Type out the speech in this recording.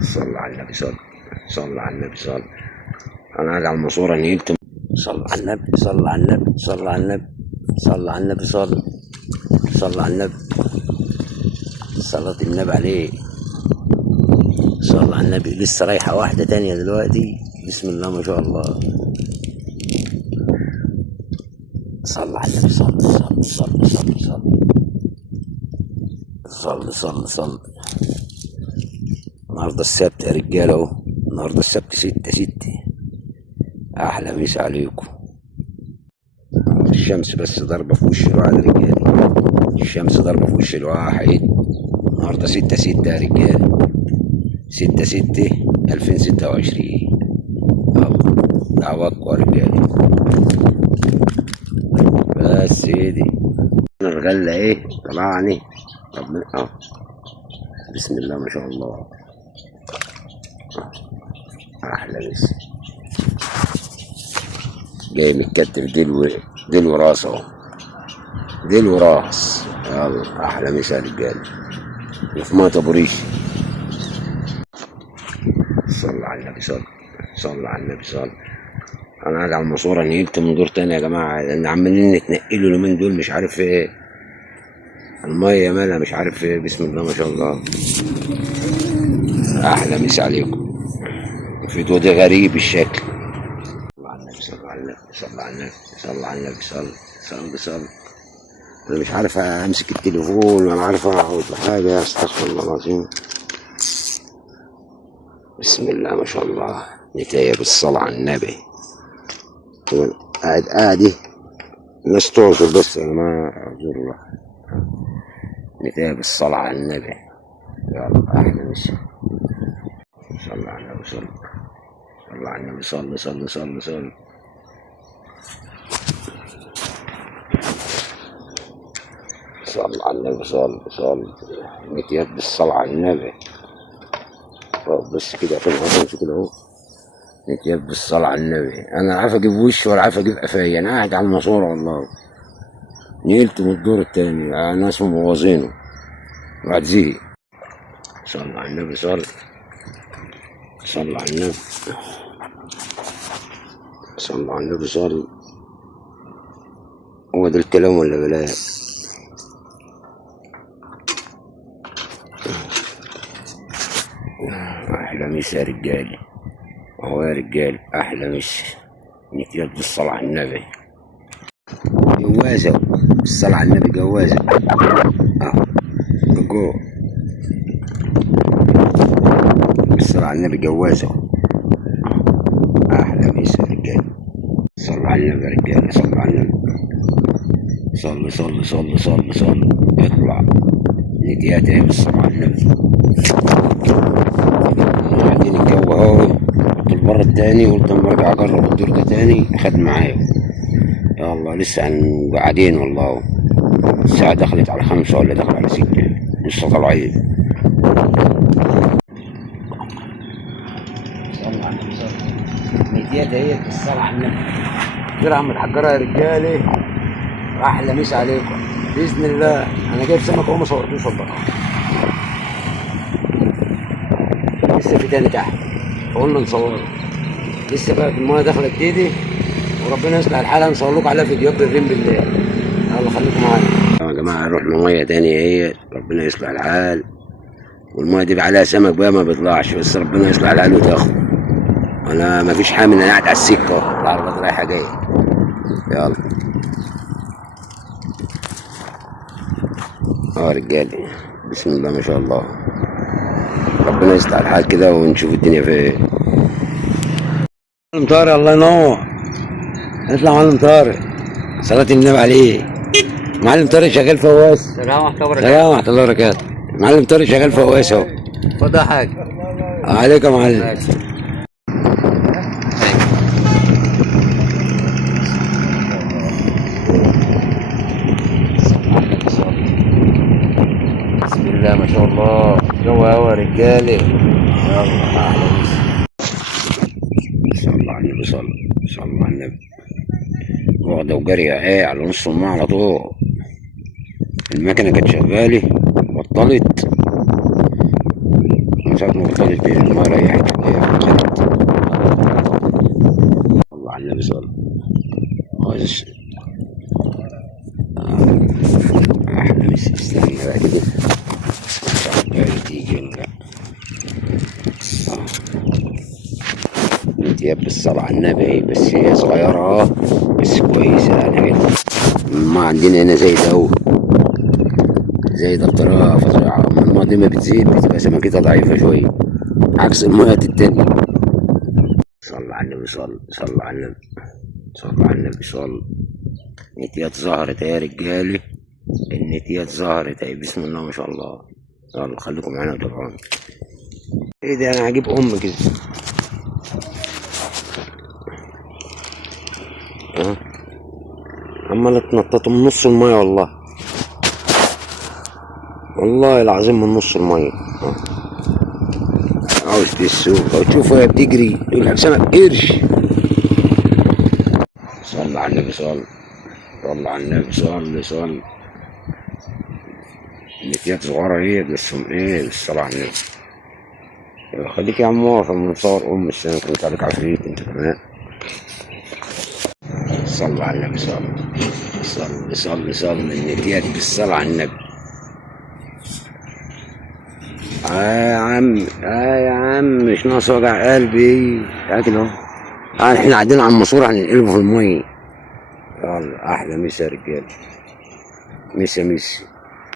صل على النبي صل على النبي انا قاعد على الماسوره نيلت. صل على النبي صل على النبي صل على النبي صل على النبي صل على النبي، صلاة النبي عليه. صل على النبي. لسه رايحة واحدة تانية دلوقتي، بسم الله ما شاء الله. صل على النبي صل صل صل صل صل صل صل صل. النهارده السبت يا رجالة اهو، النهارده السبت 6/6. أحلى مسا عليكم. الشمس بس ضربة في وش الواحد يا رجالة، الشمس ضربة في وش الواحد. النهارده 6/6 يا رجالة، 6/6/2026. الله دعواتكم يا رجالة. بس سيدي أنا الغلة ايه طلعني ربنا بسم الله ما شاء الله. أحلى مسا جاي متكتف ديل وراس اهو، ديل وراس. يلا احلى مسا رجاله في موت ابو ريش. صل على النبي صل على النبي انا قاعد على الماسوره نيلت من دور تاني يا جماعه، لان عمالين نتنقلوا اليومين دول مش عارف ايه، الميه مالها مش عارف ايه. بسم الله ما شاء الله. احلى مسا عليكم. في دودي غريب الشكل. صل على النبي صل على النبي صل على النبي صل. انا مش عارف امسك التليفون ولا عارف اقعد حاجه، استغفر الله العظيم. بسم الله ما شاء الله. نتايه بالصلاه على النبي. قاعد الناس تعذر بس انا ما اعذر الله. نتايه بالصلاه على النبي. يلا احلى مسا. صل على النبي صل على النبي صل. صل على النبي صل. نتيات بالصلاة على النبي. بس كده عشان همسك كده اهو. نتيات بالصلاة على النبي. انا عارف اجيب وشي ولا عارف اجيب قفايا، انا قاعد على الماسورة والله. نيلت من الدور التاني، ناس مبوظينه بعد زهق. صل على النبي صل على النبي صل على النبي صل. هو ده الكلام ولا بلاش؟ احلى مسا يا رجالي اهو يا رجالي، احلى مسا. نتيات بالصلاة على النبي. جوازة بالصلاة على النبي، جوازة اهو جو بالصلاة على النبي، جوازة. احلى مسا يا رجالي. صلوا على النبي يا رجالي، صلوا على النبي. صل. اطلع نتيات ايه بالصلاة على النبي. قاعدين الجو اهو. كنت المرة التاني قلت اما ارجع اجرب الدور ده تاني خد معايا. يا الله لسه قاعدين والله. الساعة دخلت على 5 ولا دخل على 6، لسه طالعين. صلى على النبي نتيات اهي بالصلاة على النبي. كده عم الحجارة يا رجالي. احلى مسا عليكم باذن الله. انا جايب سمك اهو ما صورتوش والله. لسه في تاني تحت قلنا نصوره، لسه بقى المايه داخله جديدة وربنا يصلح الحال. هنصور لكم عليها فيديوهات بالريم بالله. يلا خليكم معايا يا جماعه. نروح لميه تانية اهي، ربنا يصلح الحال. والميه دي عليها سمك بقى ما بيطلعش، بس ربنا يصلح الحال وتاخد. انا ما فيش حامل، انا قاعد على السكه، العربيات رايحه جايه. يلا رجالي بسم الله ما شاء الله. ربنا يصلح الحال كده ونشوف الدنيا في ايه. معلم طارق الله ينور. اطلع معلم طارق، صلاة النبي عليه. معلم طارق شغال فواز. سلام ورحمة الله وبركاته. معلم طارق شغال فواز اهو. خد حاجة عليك يا معلم. بسم الله ما شاء الله. جو هوا يا رجالي. يلا احلى مسا. صلى على النبي صلى على النبي. واخده وجاريه اهي على نص الماء على طول. المكنه كانت شغاله بطلت، من ساعة ما بطلت بيه ما ريحت الله على النبي صلى الله عليه وسلم. احنا مش استنى بقى كده تيجي ولا انتياب بالصلاة على النبي، بس هي صغيرة بس كويسة يعني. ما عندنا هنا زي ده زي ده بطريقة فظيعة. أما المية دي ما بتزيد بتبقى سمكتها ضعيفة شوية عكس الميات التانية. صلى على النبي صلى على النبي صلى على النبي صلى. نتيات ظهرت يا رجالي، النتيات ظهرت اهي بسم الله ما شاء الله. يلا خليكم معانا وتابعوني. ايه ده انا هجيب كده اه عمال اتنطط من نص المية والله العظيم من نص المية. عاوز تسوق او تشوفها وهي بتجري تقول لك سمك قرش. صلى على النبي صلى على النبي صلى. نتيات صغيرة ايه بس ايه بالصلاة على النبي. خليك يا عم واقف بنصور السمك وانت عليك عفريت انت كمان. صلى على النبي صلى النتيات بالصلاة على النبي. يا عم يا عم مش ناقص وجع قلبي اكل اهو. احنا قاعدين على الماسورة هننقلبه في المية. يلا احلى مسا يا رجاله. مسا